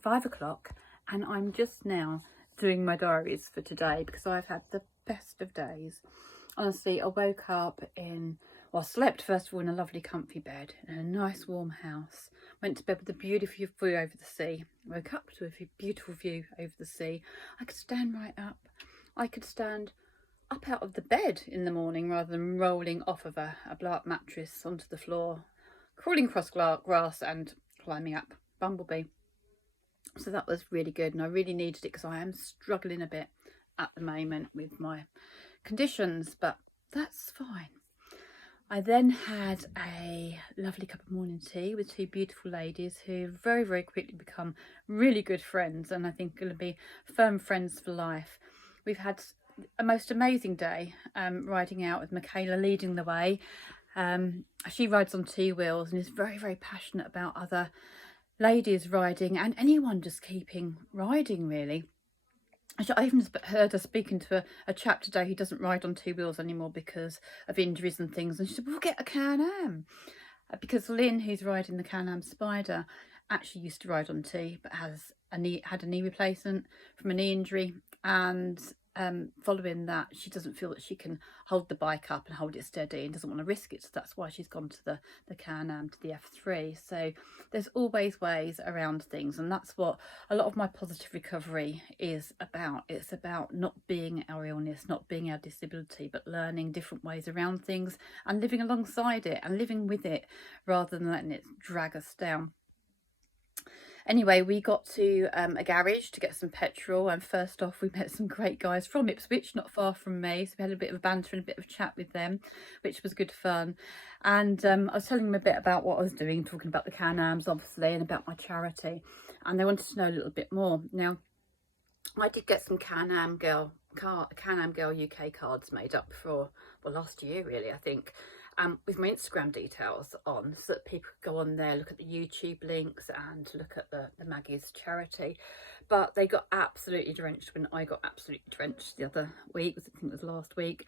5 o'clock and I'm just now doing my diaries for today because I've had the best of days. Honestly, I woke up I slept first of all in a lovely comfy bed in a nice warm house. Went to bed with a beautiful view over the sea. Woke up to a beautiful view over the sea. I could stand right up. I could stand up out of the bed in the morning rather than rolling off of a blow-up mattress onto the floor, crawling across grass and climbing up bumblebee. So that was really good, and I really needed it because I am struggling a bit at the moment with my conditions, but that's fine. I then had a lovely cup of morning tea with two beautiful ladies who very, very quickly become really good friends, and I think going to be firm friends for life. We've had a most amazing day riding out with Michaela leading the way. She rides on 2 wheels and is very, very passionate about other ladies riding and anyone just keeping riding, really. I even heard her speaking to a chap today who doesn't ride on 2 wheels anymore because of injuries and things, and she said, we'll get a Can-Am. Because Lynn, who's riding the Can-Am Spider, actually used to ride on 2 but had a knee replacement from a knee injury, and following that she doesn't feel that she can hold the bike up and hold it steady and doesn't want to risk it, so that's why she's gone to the Can-Am, to the F3. So there's always ways around things, and that's what a lot of my positive recovery is about. It's about not being our illness, not being our disability, but learning different ways around things and living alongside it and living with it rather than letting it drag us down. Anyway, we got to a garage to get some petrol, and first off we met some great guys from Ipswich, not far from me, so we had a bit of a banter and a bit of a chat with them, which was good fun. And I was telling them a bit about what I was doing, talking about the Can-Ams obviously and about my charity, and they wanted to know a little bit more. Now, I did get some Can-Am Girl UK cards made up for, well, last year really, I think, with my Instagram details on, so that people could go on there, look at the YouTube links and look at the Maggies charity. But they got absolutely drenched when I got absolutely drenched the other week. I think it was last week.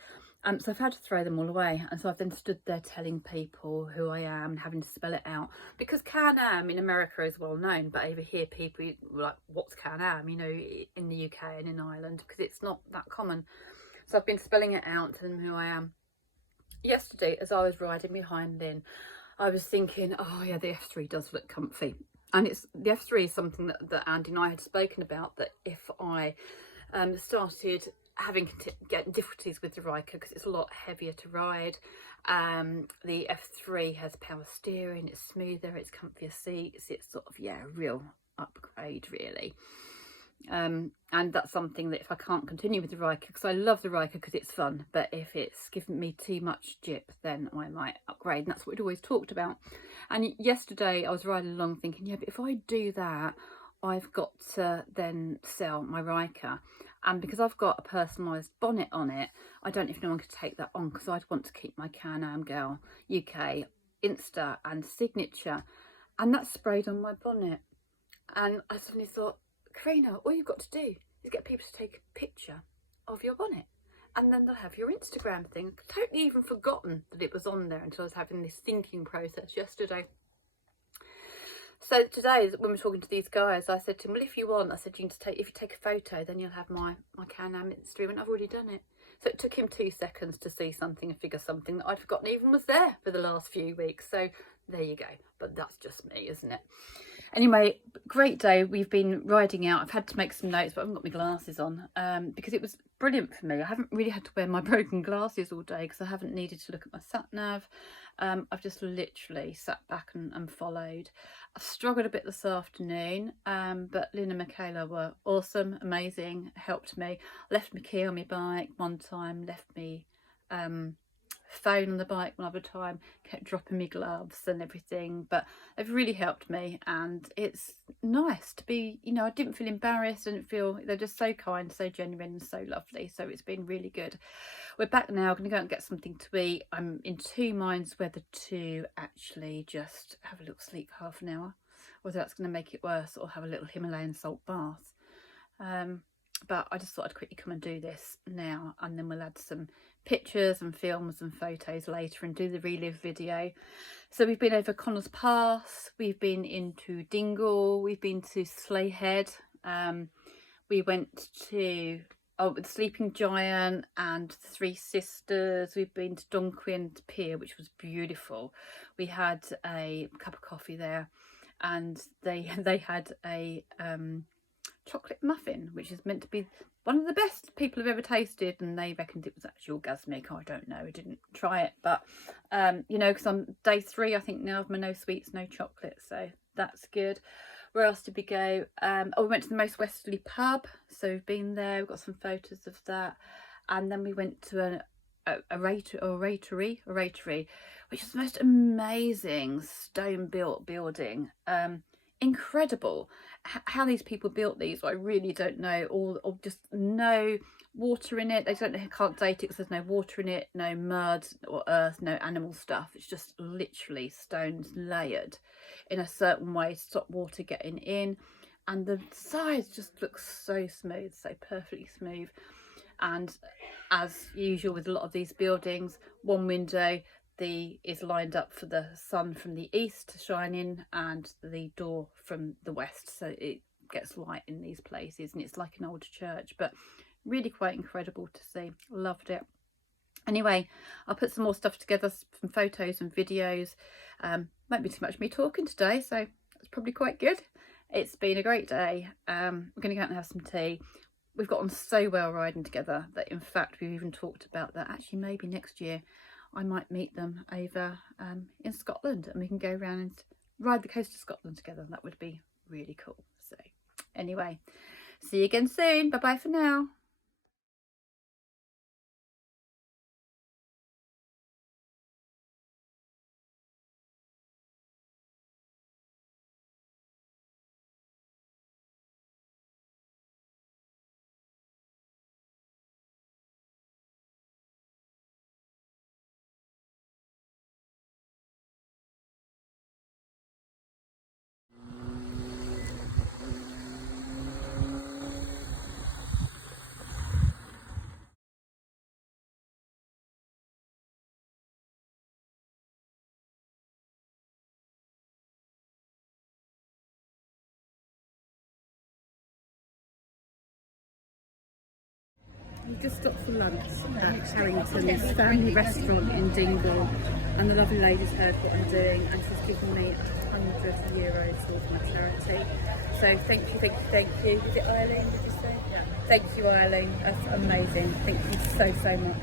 So I've had to throw them all away, and so I've then stood there telling people who I am and having to spell it out, because Can-Am in America is well known, but over here people were like, what's Can-Am, you know, in the UK and in Ireland, because it's not that common. So I've been spelling it out, telling them who I am. Yesterday, as I was riding behind Lynn, I was thinking, oh yeah, the F3 does look comfy. And the F3 is something that Andy and I had spoken about, that if I started getting difficulties with the Ryker, because it's a lot heavier to ride, the F3 has power steering, it's smoother, it's comfier seats, it's sort of, yeah, a real upgrade really. And that's something that if I can't continue with the Ryker, because I love the Ryker because it's fun, but if it's given me too much jip, then I might upgrade, and that's what we'd always talked about. And yesterday I was riding along thinking, yeah, but if I do that, I've got to then sell my Ryker, and because I've got a personalised bonnet on it, I don't know if no one could take that on, because I'd want to keep my Can-Am Girl UK Insta and signature, and that's sprayed on my bonnet. And I suddenly thought, Karina, all you've got to do is get people to take a picture of your bonnet, and then they'll have your Instagram thing. I'd totally even forgotten that it was on there until I was having this thinking process yesterday. So today, when we're talking to these guys, I said to them, well, if you want, I said, if you take a photo, then you'll have my Can-Am Instagram, and I've already done it. So it took him 2 seconds to see something and figure something that I'd forgotten even was there for the last few weeks. So there you go. But that's just me, isn't it? Anyway, great day. We've been riding out. I've had to make some notes, but I haven't got my glasses on because it was brilliant for me. I haven't really had to wear my broken glasses all day because I haven't needed to look at my sat-nav. I've just literally sat back and followed. I've struggled a bit this afternoon, but Lynn and Michaela were awesome, amazing, helped me. Left my key on my bike one time, left me phone on the bike another time, kept dropping me gloves and everything, but they've really helped me, and it's nice to be, you know, I didn't feel embarrassed, I didn't feel, they're just so kind, so genuine and so lovely, so it's been really good. We're back now, going to go and get something to eat. I'm in 2 minds whether to actually just have a little sleep for half an hour, whether that's going to make it worse, or have a little Himalayan salt bath. but I just thought I'd quickly come and do this now, and then we'll add some pictures and films and photos later and do the relive video. So we've been over Conor's Pass, we've been into Dingle, we've been to Slea. We went to the Sleeping Giant and the Three Sisters. We've been to Dunquin Pier, which was beautiful. We had a cup of coffee there, and they had a chocolate muffin, which is meant to be one of the best people have ever tasted, and they reckoned it was actually orgasmic. I don't know, I didn't try it, but you know, because I'm day 3 I think now of my no sweets no chocolate, so that's good. Where else did we go? Oh, we went to the Most Westerly pub, so we've been there, we've got some photos of that. And then we went to a oratory, which is the most amazing stone built building. Incredible how these people built these. I really don't know. Or just no water in it. They can't date it because there's no water in it, no mud or earth, no animal stuff. It's just literally stones layered in a certain way to stop water getting in, and the sides just look so smooth, so perfectly smooth. And as usual with a lot of these buildings, one window is lined up for the sun from the east to shine in, and the door from the west, so it gets light in these places, and it's like an old church, but really quite incredible to see. Loved it. Anyway, I'll put some more stuff together, some photos and videos. Won't be too much me talking today, so that's probably quite good. It's been a great day. We're going to go out and have some tea. We've got on so well riding together that in fact we've even talked about that actually maybe next year I might meet them over in Scotland, and we can go around and ride the coast of Scotland together. That would be really cool. So anyway, see you again soon. Bye bye for now. We just stopped for lunch at Harrington's family restaurant in Dingle, and the lovely lady's heard what I'm doing, and she's given me €100 towards my charity. So thank you. Is it Eileen, did you say? Yeah. Thank you, Eileen. That's amazing. Thank you so much.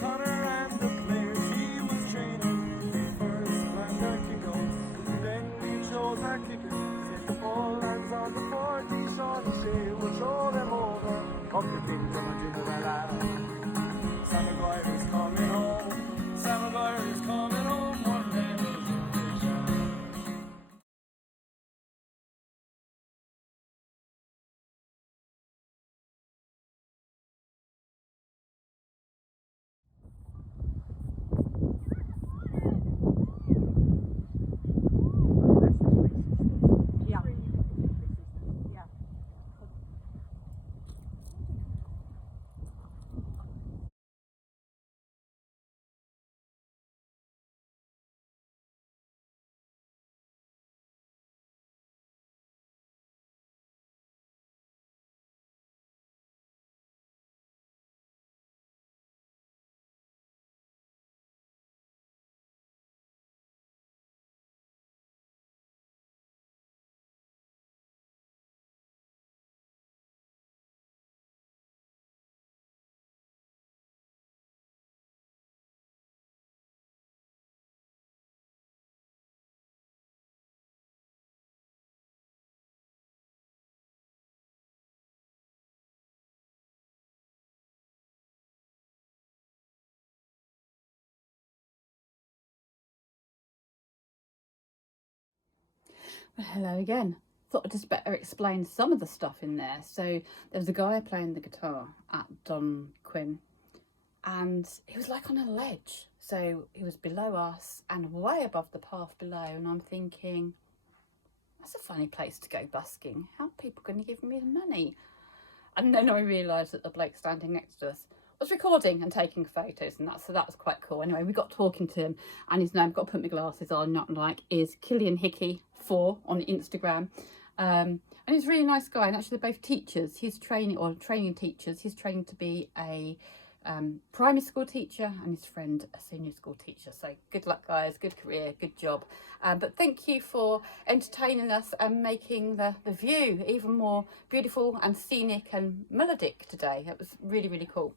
Conor and the players he was training. We first planned our kick-offs, then we chose our kickers. Set the ball hands on the 40, Sean say we'll throw them over. Up the kings of a Dingle lad. Sam Maguire is coming home. Sam Maguire is coming home. One man is in vision. Hello again. Thought I'd just better explain some of the stuff in there. So there was a guy playing the guitar at Don Quinn, and he was like on a ledge. So he was below us and way above the path below, and I'm thinking, that's a funny place to go busking. How are people going to give me the money? And then I realised that the bloke standing next to us was recording and taking photos and that, so that was quite cool. Anyway, we got talking to him, and his name, I've got to put my glasses on, not like, is Killian Hickey 4 on Instagram. And he's a really nice guy, and actually they're both teachers. He's training teachers. He's training to be a primary school teacher, and his friend a senior school teacher. So good luck, guys, good career, good job. But thank you for entertaining us and making the view even more beautiful and scenic and melodic today. It was really, really cool.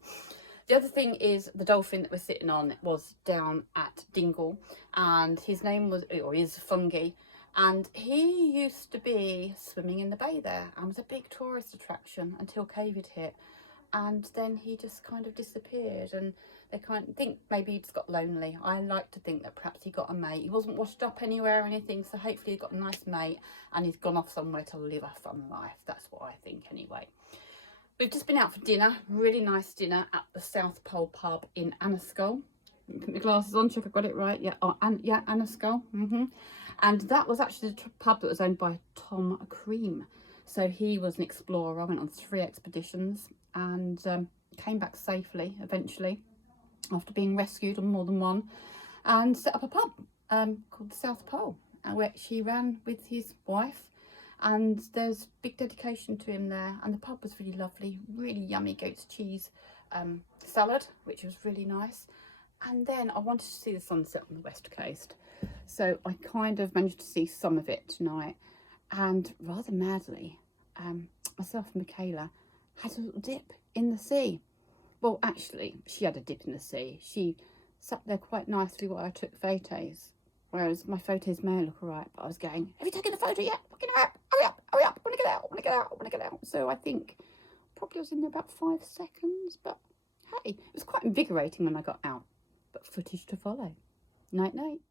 The other thing is the dolphin that we're sitting on was down at Dingle, and his name was, or is Fungi, and he used to be swimming in the bay there and was a big tourist attraction until COVID hit. And then he just kind of disappeared, and they kind of think maybe he just got lonely. I like to think that perhaps he got a mate. He wasn't washed up anywhere or anything, so hopefully he got a nice mate and he's gone off somewhere to live a fun life. That's what I think anyway. We've just been out for dinner, really nice dinner at the South Pole pub in Anniskull. Put my glasses on, check I've got it right. Yeah, yeah, Anniskull. And that was actually the pub that was owned by Tom Cream. So he was an explorer, went on 3 expeditions, and came back safely eventually after being rescued on more than one, and set up a pub called the South Pole, which he ran with his wife, and there's big dedication to him there. And the pub was really lovely, really yummy goat's cheese salad, which was really nice. And then I wanted to see the sunset on the west coast, so I kind of managed to see some of it tonight, and rather madly, myself and Michaela had a little dip in the sea. Well, actually, she had a dip in the sea. She sat there quite nicely while I took photos, whereas my photos may look alright, but I was going, have you taken a photo yet? Fucking hurry up, I want to get out, I want to get out, I want to get out. So I think probably I was in there about 5 seconds, but hey, it was quite invigorating when I got out. But footage to follow. Night, night.